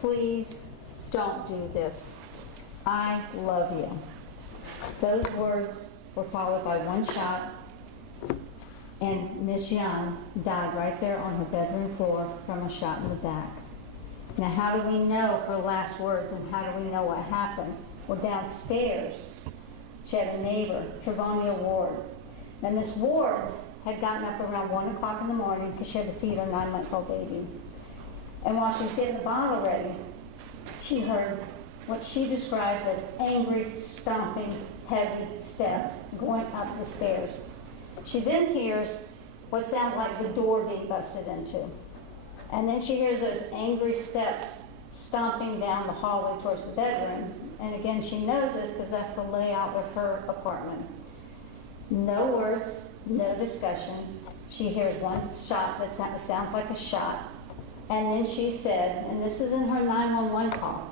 please don't do this. I love you. Those words were followed by one shot, and Miss Young died right there on her bedroom floor from a shot in the back. Now, how do we know her last words, and how do we know what happened? Well, downstairs, she had a neighbor, Travonia Ward. Now, Miss Ward had gotten up around 1 o'clock in the morning because she had to feed her 9-month-old baby. And while she was getting the bottle ready, she heard what she describes as angry, stomping, heavy steps going up the stairs. She then hears what sounds like the door being busted into. And then she hears those angry steps stomping down the hallway towards the bedroom. And again, she knows this because that's the layout of her apartment. No words, no discussion. She hears one shot that sounds like a shot. And then she said, and this is in her 911 call,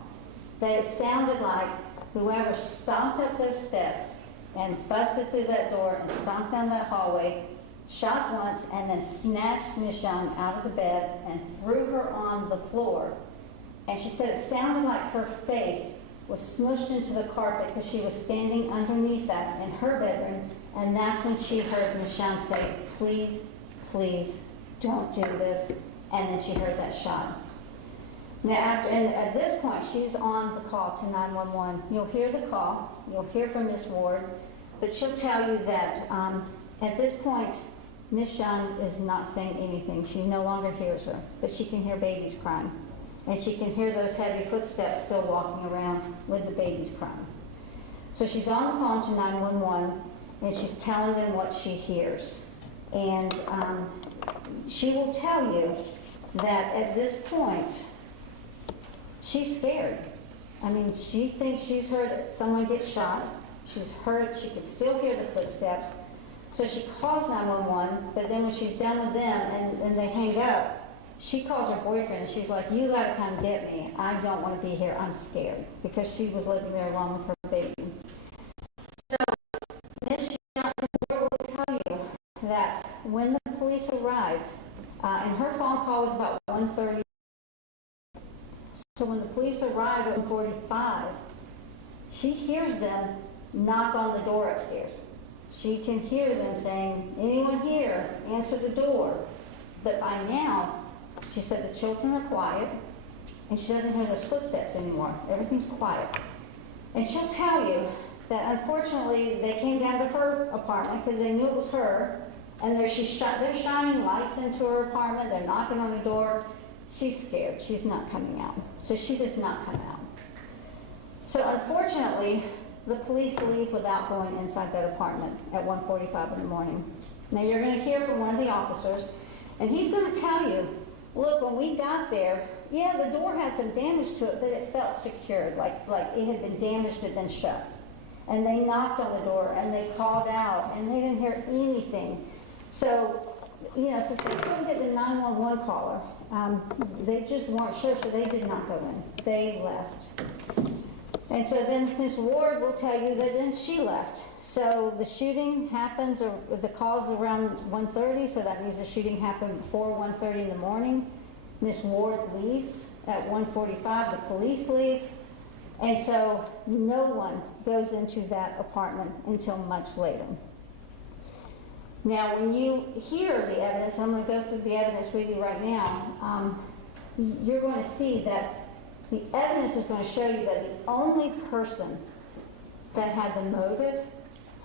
that it sounded like whoever stomped up those steps and busted through that door and stomped down that hallway, shot once, and then snatched Miss Young out of the bed and threw her on the floor. And she said it sounded like her face was smushed into the carpet because she was standing underneath that in her bedroom, and that's when she heard Miss Young say, please, please, don't do this, and then she heard that shot. Now, at this point, she's on the call to 911. You'll hear the call, you'll hear from Miss Ward, but she'll tell you that at this point, Miss Young is not saying anything. She no longer hears her, but she can hear babies crying. And she can hear those heavy footsteps still walking around with the babies crying. So she's on the phone to 911, and she's telling them what she hears. And she will tell you that at this point, she's scared. I mean, she thinks she's heard someone get shot. She's heard, she can still hear the footsteps. So she calls 911, but then when she's done with them and they hang up, she calls her boyfriend and she's like, you gotta come get me. I don't want to be here. I'm scared, because she was living there along with her baby. So Miss Young will tell you that when the police arrived, and her phone call was about 1:30. So when the police arrived at 1:45, she hears them knock on the door upstairs. She can hear them saying, anyone here, answer the door. But by now, she said the children are quiet, and she doesn't hear those footsteps anymore. Everything's quiet. And she'll tell you that unfortunately, they came down to her apartment because they knew it was her, and they're shining lights into her apartment, they're knocking on the door. She's scared, she's not coming out. So she does not come out. So unfortunately, the police leave without going inside that apartment at 1:45 in the morning. Now you're going to hear from one of the officers, and he's going to tell you, look, when we got there, yeah, the door had some damage to it, but it felt secured, like it had been damaged but then shut. And they knocked on the door, and they called out, and they didn't hear anything. So, you know, since they couldn't get the 911 caller, they just weren't sure, so they did not go in. They left. And so then Ms. Ward will tell you that then she left. So the shooting happens, or the call's around 1:30, so that means the shooting happened before 1:30 in the morning. Ms. Ward leaves at 1:45, the police leave, and so no one goes into that apartment until much later. Now, when you hear the evidence, and I'm going to go through the evidence with you right now, you're going to see that the evidence is going to show you that the only person that had the motive,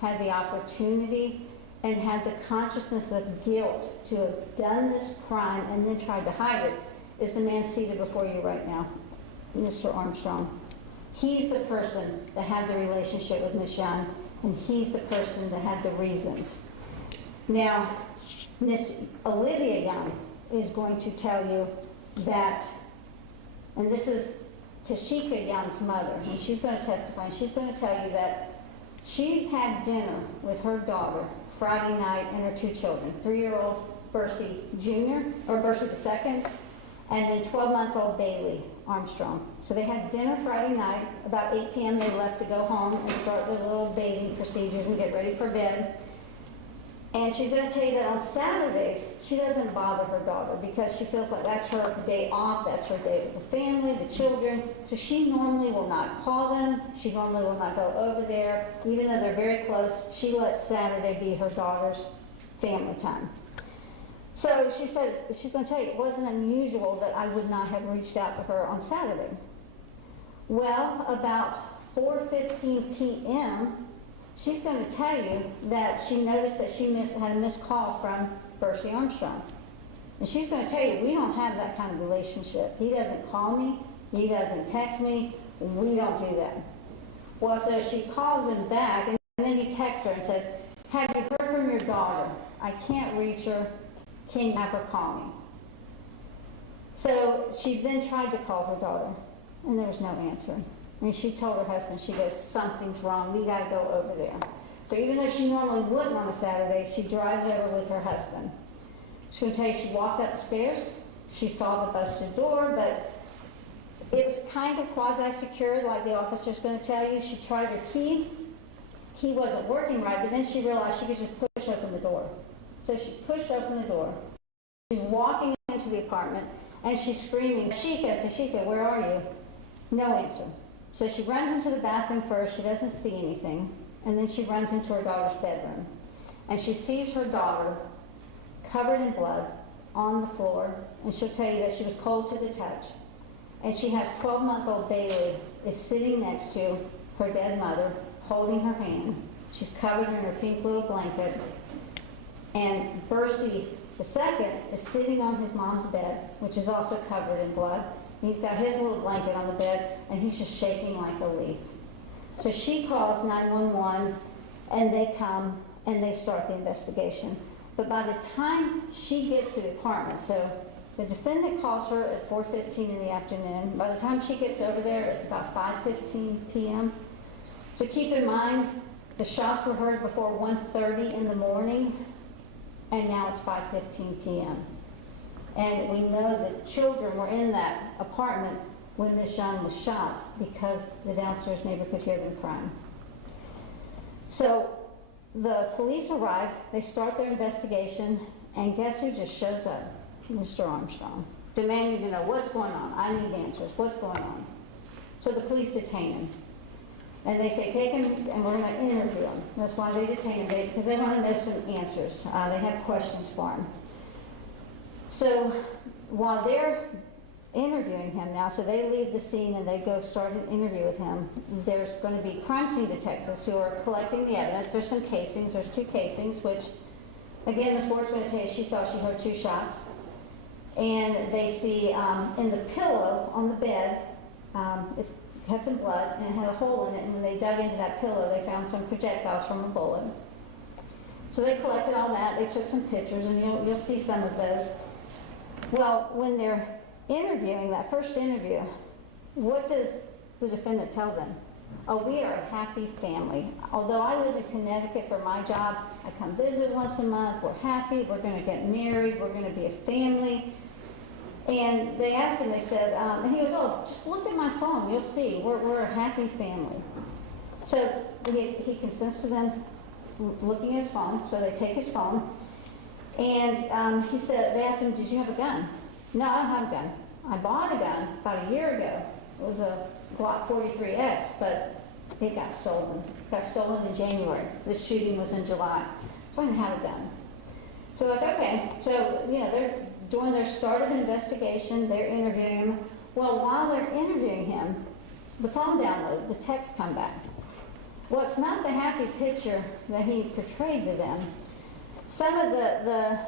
had the opportunity, and had the consciousness of guilt to have done this crime and then tried to hide it is the man seated before you right now, Mr. Armstrong. He's the person that had the relationship with Ms. Young, and he's the person that had the reasons. Now, Miss Olivia Young is going to tell you that, and this is Tasheka Young's mother, and she's going to testify, and she's going to tell you that she had dinner with her daughter Friday night and her 2 children, 3-year-old Bursey Jr., or Bursey II, and then 12-month-old Bailey Armstrong. So they had dinner Friday night. About 8 p.m. they left to go home and start their little bathing procedures and get ready for bed. And she's going to tell you that on Saturdays, she doesn't bother her daughter because she feels like that's her day off, that's her day with the family, the children. So she normally will not call them. She normally will not go over there. Even though they're very close, she lets Saturday be her daughter's family time. So she said, she's going to tell you, it wasn't unusual that I would not have reached out to her on Saturday. Well, about 4:15 p.m., she's going to tell you that she noticed that she had a missed call from Bursey Armstrong. And she's going to tell you, we don't have that kind of relationship. He doesn't call me. He doesn't text me. We don't do that. Well, so she calls him back, and then he texts her and says, have you heard from your daughter? I can't reach her. Can you have her call me? So she then tried to call her daughter, and there was no answer. And she told her husband, she goes, something's wrong, we gotta go over there. So even though she normally wouldn't on a Saturday, she drives over with her husband. She's gonna tell you she walked up the stairs, she saw the busted door, but it was kind of quasi-secured, like the officer's gonna tell you. She tried her key wasn't working right, but then she realized she could just push open the door. So she pushed open the door. She's walking into the apartment, and she's screaming, Tasheka, Tasheka, where are you? No answer. So she runs into the bathroom first, she doesn't see anything, and then she runs into her daughter's bedroom. And she sees her daughter covered in blood on the floor, and she'll tell you that she was cold to the touch. And she has 12-month-old Bailey is sitting next to her dead mother, holding her hand. She's covered in her pink little blanket. And Bursey II is sitting on his mom's bed, which is also covered in blood. He's got his little blanket on the bed, and he's just shaking like a leaf. So she calls 911, and they come, and they start the investigation. But by the time she gets to the apartment, so the defendant calls her at 4:15 in the afternoon. By the time she gets over there, it's about 5:15 p.m. So keep in mind, the shots were heard before 1:30 in the morning, and now it's 5:15 p.m. And we know that children were in that apartment when Miss Young was shot because the downstairs neighbor could hear them crying. So the police arrive, they start their investigation, and guess who just shows up? Mr. Armstrong, demanding to know what's going on. I need answers. What's going on? So the police detain him. And they say, take him, and we're going to interview him. That's why they detain him, because they want to know some answers. They have questions for him. So while they're interviewing him now, so they leave the scene and they go start an interview with him, there's going to be crime scene detectives who are collecting the evidence. There's some casings. There's 2 casings, which, again, Ms. Ward's going to tell you she thought she heard 2 shots. And they see in the pillow on the bed, it's had some blood, and it had a hole in it, and when they dug into that pillow, they found some projectiles from a bullet. So they collected all that, they took some pictures, and you'll see some of those. Well, when they're interviewing, that first interview, what does the defendant tell them? Oh, we are a happy family. Although I live in Connecticut for my job, I come visit once a month, we're happy, we're going to get married, we're going to be a family. And they asked him, they said, and he goes, oh, just look at my phone, you'll see, we're a happy family. So he consents to them looking at his phone, so they take his phone. And he said, they asked him, did you have a gun? No, I don't have a gun. I bought a gun about a year ago. It was a Glock 43X, but it got stolen. It got stolen in January. This shooting was in July. So I didn't have a gun. So like, okay, so, you know, they're doing their start of an investigation, they're interviewing him. Well, while they're interviewing him, the phone download, the texts come back. Well, it's not the happy picture that he portrayed to them. Some of the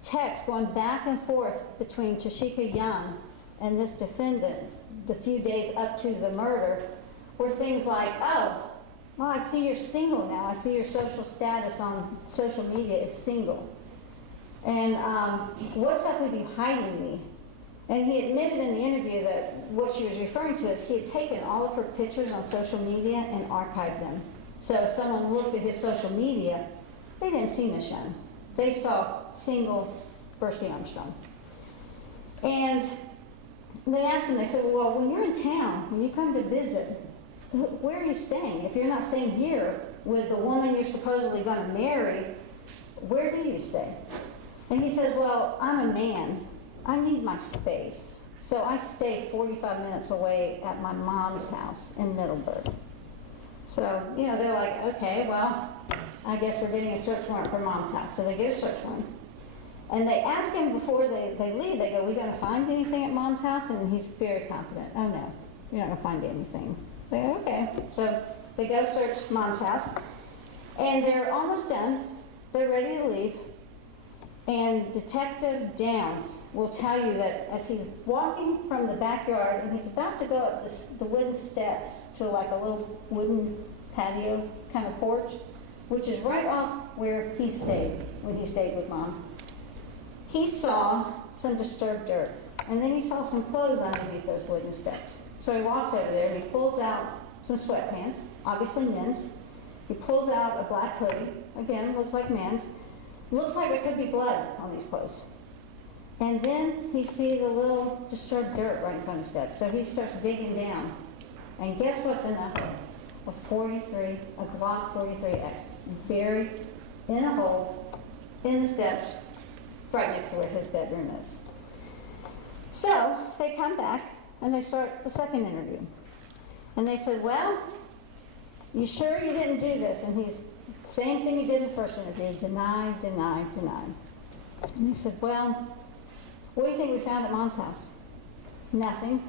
texts going back and forth between Tasheka Young and this defendant the few days up to the murder were things like, oh, well, I see you're single now. I see your social status on social media is single. And what's up with you hiding me? And he admitted in the interview that what she was referring to is he had taken all of her pictures on social media and archived them. So if someone looked at his social media, they didn't see Miss Young. They saw single Bursey Armstrong. And they asked him, they said, well, when you're in town, when you come to visit, where are you staying? If you're not staying here with the woman you're supposedly going to marry, where do you stay? And he says, well, I'm a man. I need my space. So I stay 45 minutes away at my mom's house in Middleburg. So, you know, they're like, okay, well, I guess we're getting a search warrant for mom's house. So they get a search warrant. And they ask him before they leave, they go, we gonna find anything at mom's house? And he's very confident, oh no, you're not gonna find anything. They go, okay. So they go search mom's house, and they're almost done. They're ready to leave. And Detective Downs will tell you that as he's walking from the backyard and he's about to go up the wooden steps to like a little wooden patio kind of porch, which is right off where he stayed when he stayed with mom, he saw some disturbed dirt. And then he saw some clothes underneath those wooden steps. So he walks over there and he pulls out some sweatpants, obviously men's. He pulls out a black hoodie, again, looks like men's. Looks like there could be blood on these clothes. And then he sees a little disturbed dirt right in front of the steps. So he starts digging down. And guess what's in that hole? A Glock 43X, buried in a hole in the steps right next to where his bedroom is. So they come back and they start the second interview. And they said, well, you sure you didn't do this? And he's, same thing he did in the first interview, deny, deny, deny. And he said, well, what do you think we found at mom's house? Nothing.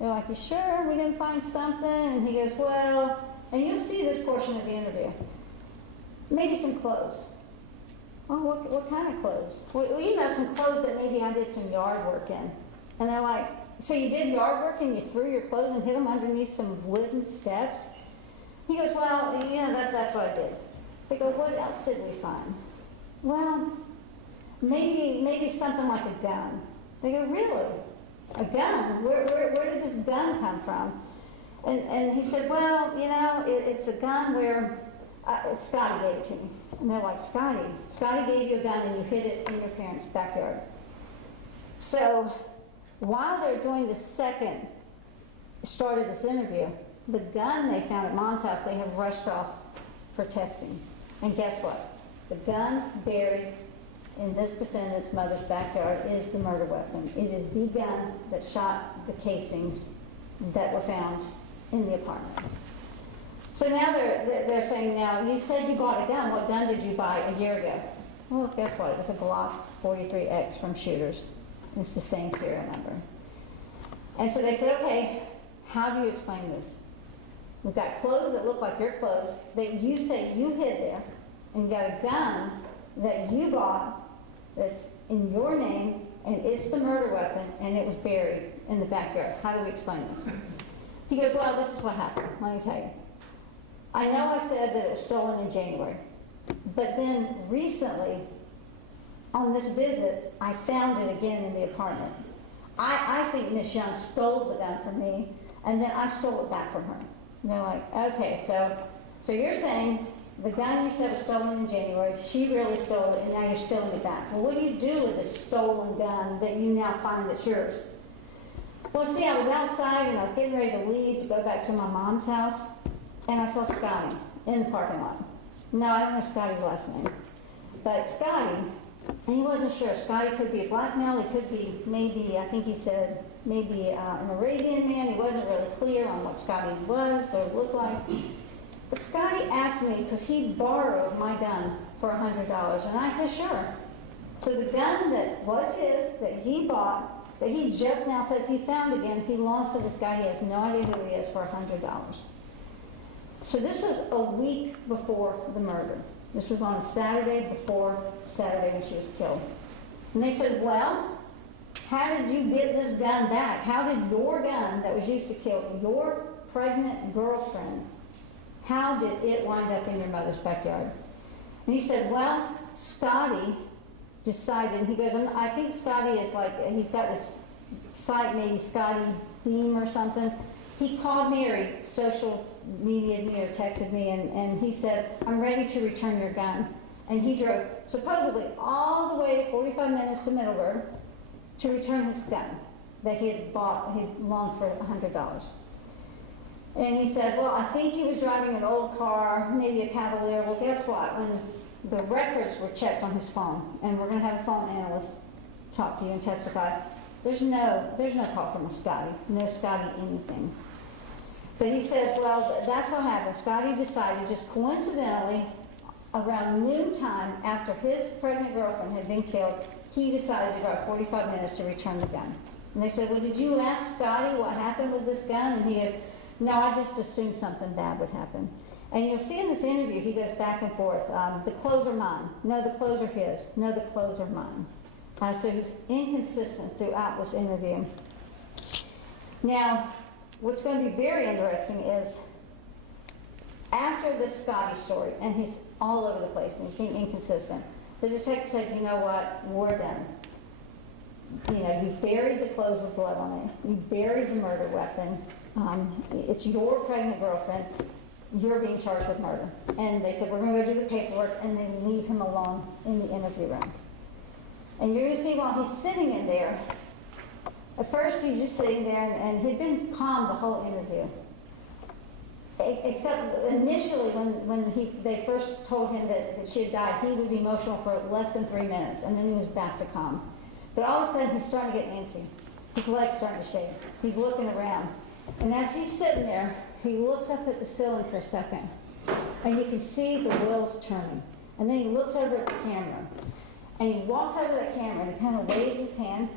They're like, you sure we didn't find something? And he goes, well, and you'll see this portion of the interview, maybe some clothes. Oh, what kind of clothes? Well, you know, some clothes that maybe I did some yard work in. And they're like, so you did yard work and you threw your clothes and hid them underneath some wooden steps? He goes, well, you know, that's what I did. They go, what else did we find? Well, maybe something like a gun. They go, really? A gun? Where did this gun come from? And he said, well, you know, it's a gun where Scotty gave it to me. And they're like, Scotty gave you a gun and you hid it in your parents' backyard. So while they're doing the second start of this interview, the gun they found at mom's house, they have rushed off for testing. And guess what? The gun buried in this defendant's mother's backyard is the murder weapon. It is the gun that shot the casings that were found in the apartment. So now they're saying, now, you said you bought a gun. What gun did you buy a year ago? Well, guess what? It was a Glock 43X from Shooters. It's the same serial number. And so they said, okay, how do you explain this? We've got clothes that look like your clothes that you say you hid there, and you got a gun that you bought that's in your name, and it's the murder weapon, and it was buried in the backyard. How do we explain this? He goes, well, this is what happened. Let me tell you. I know I said that it was stolen in January, but then recently, on this visit, I found it again in the apartment. I think Miss Young stole the gun from me, and then I stole it back from her. And they're like, okay, so you're saying the gun you said was stolen in January, she really stole it, and now you're stealing it back. Well, what do you do with this stolen gun that you now find that's yours? Well, see, I was outside, and I was getting ready to leave to go back to my mom's house, and I saw Scotty in the parking lot. No, I don't know Scotty's last name, but Scotty, and he wasn't sure. Scotty could be a black male, he could be maybe, I think he said, maybe an Arabian man. He wasn't really clear on what Scotty was or looked like. But Scotty asked me, could he borrow my gun for $100? And I said, sure. So the gun that was his, that he bought, that he just now says he found again, he lost to this guy he has no idea who he is for $100. So this was a week before the murder. This was on Saturday before Saturday when she was killed. And they said, well, how did you get this gun back? How did your gun that was used to kill your pregnant girlfriend, how did it wind up in your mother's backyard? And he said, well, Scotty decided, and he goes, I think Scotty is like, he's got this site, maybe Scotty Beam or something. He called me or he social media'd me or texted me, and he said, I'm ready to return your gun. And he drove supposedly all the way 45 minutes to Middleburg to return his gun that he had bought, he'd loaned for $100. And he said, well, I think he was driving an old car, maybe a Cavalier. Well, guess what? the records were checked on his phone, and we're gonna have a phone analyst talk to you and testify. There's no call from a Scotty, no Scotty anything. But he says, well, that's what happened. Scotty decided just coincidentally, around noontime after his pregnant girlfriend had been killed, he decided to drive 45 minutes to return the gun. And they said, well, did you ask Scotty what happened with this gun? And he goes, no, I just assumed something bad would happen. And you'll see in this interview, he goes back and forth. The clothes are mine. No, the clothes are his. No, the clothes are mine. So he's inconsistent throughout this interview. Now, what's going to be very interesting is after the Scotty story, and he's all over the place and he's being inconsistent, the detective said, you know what, we're done. You know, you buried the clothes with blood on it. You buried the murder weapon. It's your pregnant girlfriend. You're being charged with murder. And they said, we're going to go do the paperwork, and then leave him alone in the interview room. And you're going to see while he's sitting in there, at first he's just sitting there, and he'd been calm the whole interview. Except initially when they first told him that she had died, he was emotional for less than 3 minutes, and then he was back to calm. But all of a sudden, he's starting to get antsy. His leg's starting to shake. He's looking around. And as he's sitting there, he looks up at the ceiling for a second, and you can see the wheels turning. And then he looks over at the camera, and he walks over to the camera, and he kind of waves his hand,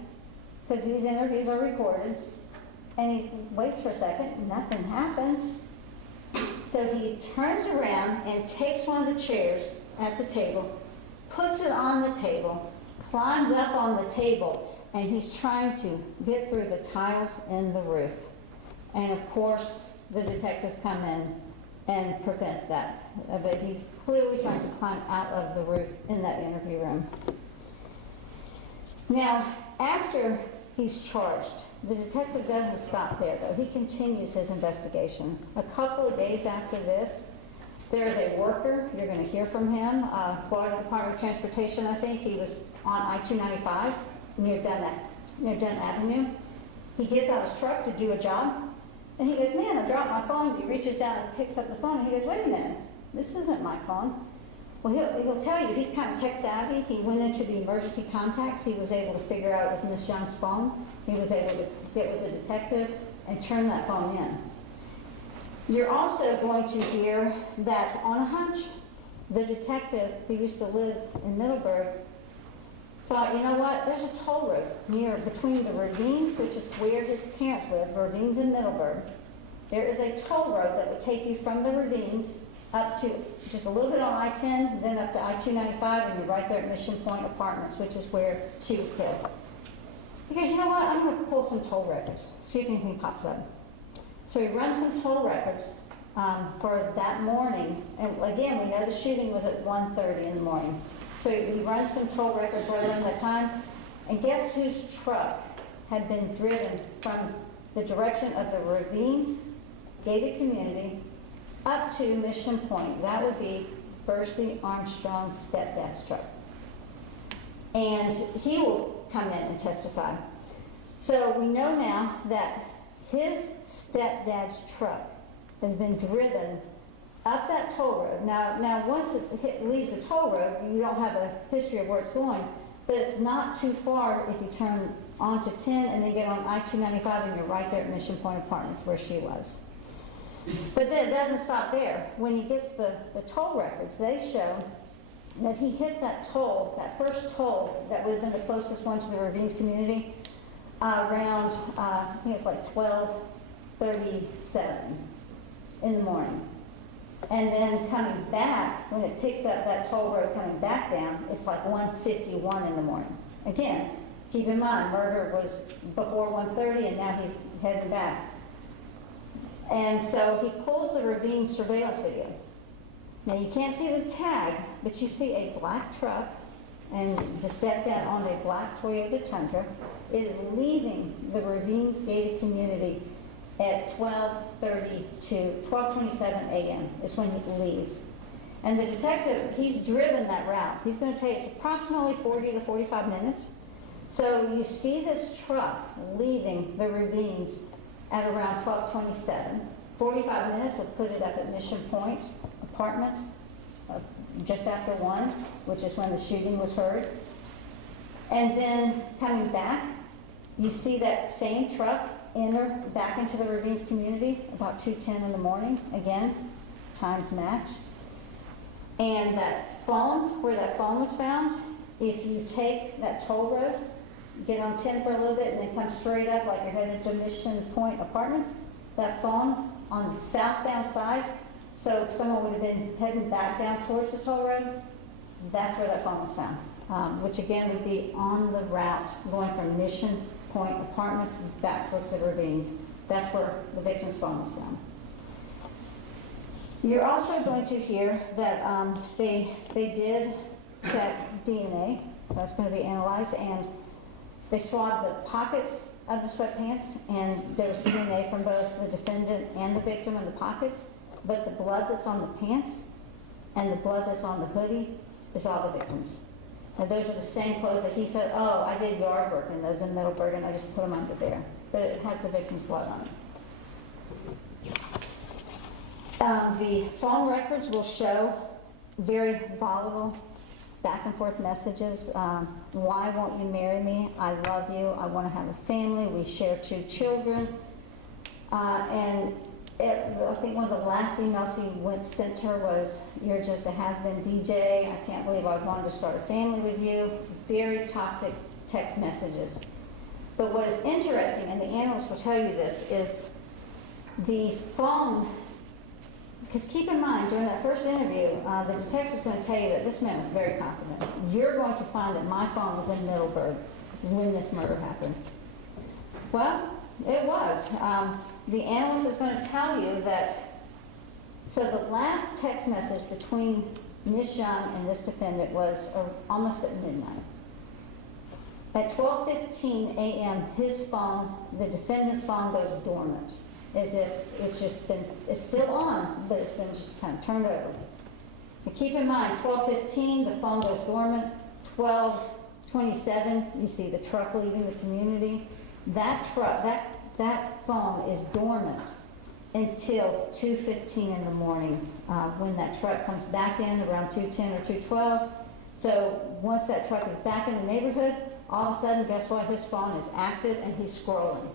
because these interviews are recorded, and he waits for a second, nothing happens. So he turns around and takes one of the chairs at the table, puts it on the table, climbs up on the table, and he's trying to get through the tiles in the roof. And of course, the detectives come in and prevent that. But he's clearly trying to climb out of the roof in that interview room. Now, after he's charged, the detective doesn't stop there, though. He continues his investigation. A couple of days after this, there's a worker, you're going to hear from him, Florida Department of Transportation, I think. He was on I-295 near Dunn Avenue. He gets out his truck to do a job, and he goes, man, I dropped my phone. He reaches down and picks up the phone, and he goes, wait a minute, this isn't my phone. Well, he'll tell you, he's kind of tech savvy. He went into the emergency contacts. He was able to figure out it was Miss Young's phone. He was able to get with the detective and turn that phone in. You're also going to hear that on a hunch, the detective who used to live in Middleburg thought, you know what, there's a toll road between the ravines, which is where his parents lived, ravines in Middleburg. There is a toll road that would take you from the ravines up to just a little bit on I-10, then up to I-295, and you're right there at Mission Point Apartments, which is where she was killed. He goes, you know what, I'm going to pull some toll records, see if anything pops up. So he runs some toll records for that morning, and again, we know the shooting was at 1:30 in the morning. So he runs some toll records right around that time, and guess whose truck had been driven from the direction of the ravines, gated community, up to Mission Point? That would be Bursey Armstrong's stepdad's truck. And he will come in and testify. So we know now that his stepdad's truck has been driven up that toll road. Now once it leaves the toll road, you don't have a history of where it's going, but it's not too far if you turn onto 10 and then get on I-295 and you're right there at Mission Point Apartments where she was. But then it doesn't stop there. When he gets the toll records, they show that he hit that toll, that first toll that would have been the closest one to the ravines community, around, I think it's like 12:37 in the morning. And then coming back, when it picks up that toll road coming back down, it's like 1:51 in the morning. Again, keep in mind, murder was before 1:30 and now he's heading back. And so he pulls the ravine surveillance video. Now you can't see the tag, but you see a black truck and the stepdad on a black Toyota Tundra. It is leaving the ravines gated community at 12:27 a.m. is when he leaves. And the detective, he's driven that route. He's going to tell you it's approximately 40 to 45 minutes. So you see this truck leaving the ravines at around 12:27. 45 minutes would put it up at Mission Point Apartments, just after 1, which is when the shooting was heard. And then coming back, you see that same truck enter back into the Ravines community about 2:10 in the morning. Again, times match. And that phone, where that phone was found, if you take that toll road, get on 10 for a little bit, and then come straight up like you're headed to Mission Point Apartments, that phone on the southbound side, so if someone would have been heading back down towards the toll road, that's where that phone was found, which again would be on the route going from Mission Point Apartments back towards the Ravines. That's where the victim's phone was found. You're also going to hear that they did check DNA. That's going to be analyzed, and they swabbed the pockets of the sweatpants, and there was DNA from both the defendant and the victim in the pockets, but the blood that's on the pants and the blood that's on the hoodie is all the victim's. And those are the same clothes that he said, oh, I did yard work in those in Middleburg, and I just put them under there. But it has the victim's blood on it. The phone records will show very volatile back and forth messages. Why won't you marry me? I love you. I want to have a family. We share 2 children. I think one of the last emails he sent her was, you're just a has-been DJ. I can't believe I wanted to start a family with you. Very toxic text messages. But what is interesting, and the analysts will tell you this, is the phone. Because keep in mind, during that first interview, the detective's going to tell you that this man was very confident. You're going to find that my phone was in Middleburg when this murder happened. Well, it was. The analyst is going to tell you that, so the last text message between Ms. Young and this defendant was almost at midnight. At 12:15 a.m., his phone, the defendant's phone, goes dormant, as if it's still on, but it's been just kind of turned over. But keep in mind, 12:15, the phone goes dormant. 12:27, you see the truck leaving the community. That phone is dormant until 2:15 in the morning, when that truck comes back in around 2:10 or 2:12. So once that truck is back in the neighborhood, all of a sudden, guess what? His phone is active and he's scrolling.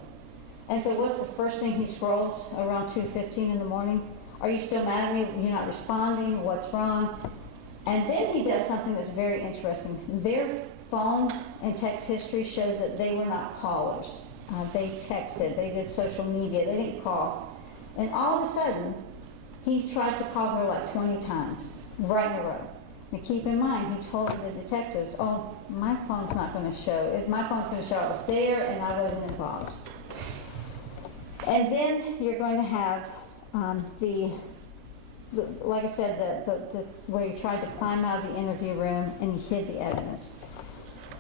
And so what's the first thing he scrolls around 2:15 in the morning? Are you still mad at me? You're not responding? What's wrong? And then he does something that's very interesting. Their phone and text history shows that they were not callers. They texted, they did social media, they didn't call. And all of a sudden, he tries to call her like 20 times, right in a row. Now keep in mind, he told the detectives, oh, my phone's not going to show. My phone's going to show I was there and I wasn't involved. And then you're going to have like I said, where he tried to climb out of the interview room and he hid the evidence.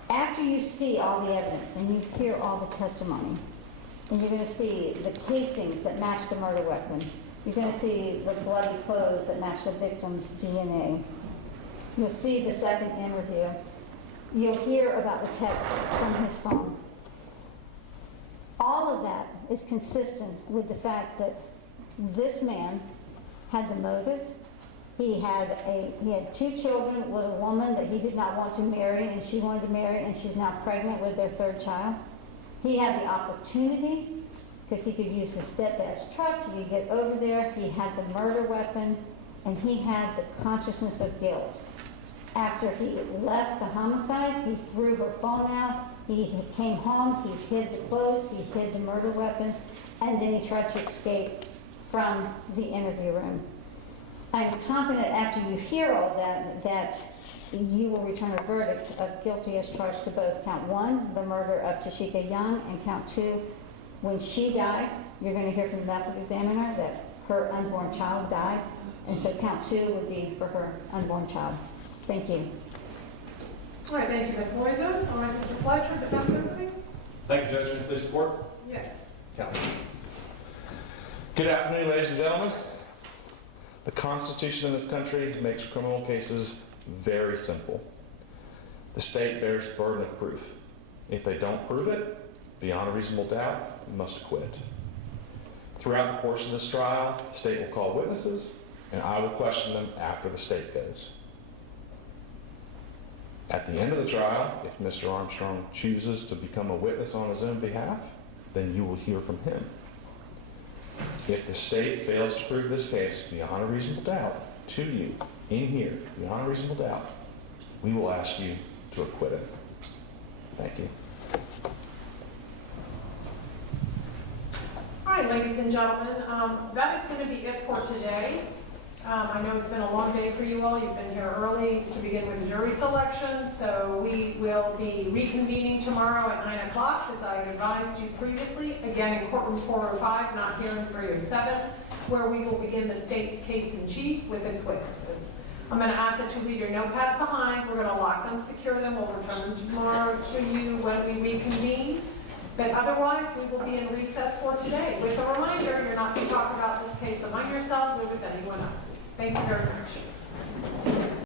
After you see all the evidence and you hear all the testimony, and you're going to see the casings that match the murder weapon, you're going to see the bloody clothes that match the victim's DNA, you'll see the second interview, you'll hear about the text from his phone. All of that is consistent with the fact that this man had the motive. He had 2 children with a woman that he did not want to marry, and she wanted to marry, and she's now pregnant with their 3rd child. He had the opportunity, because he could use his stepdad's truck, he could get over there, he had the murder weapon, and he had the consciousness of guilt. After he left the homicide, he threw her phone out, he came home, he hid the clothes, he hid the murder weapon, and then he tried to escape from the interview room. I'm confident after you hear all that you will return a verdict of guilty as charged to both count 1, the murder of Tasheka Young, and count 2, when she died, you're going to hear from the medical examiner that her unborn child died, and so count 2 would be for her unborn child. Thank you. All right, thank you, Ms. Moises. All right, Mr. Fletcher, defense attorney? Thank you, Judge. Please support. Yes. Counsel. Good afternoon, ladies and gentlemen. The Constitution in this country makes criminal cases very simple. The state bears the burden of proof. If they don't prove it, beyond a reasonable doubt, you must acquit. Throughout the course of this trial, the state will call witnesses, and I will question them after the state goes. At the end of the trial, if Mr. Armstrong chooses to become a witness on his own behalf, then you will hear from him. If the state fails to prove this case beyond a reasonable doubt to you, in here, beyond a reasonable doubt, we will ask you to acquit him. Thank you. All right, ladies and gentlemen, that is going to be it for today. I know it's been a long day for you all. You've been here early to begin with jury selection, so we will be reconvening tomorrow at 9 o'clock, as I advised you previously, again in courtroom 405, not here in 307, where we will begin the state's case in chief with its witnesses. I'm going to ask that you leave your notepads behind. We're going to lock them, secure them. We'll return them tomorrow to you when we reconvene. But otherwise, we will be in recess for today. With a reminder, you're not to talk about this case among yourselves or with anyone else. Thank you very much.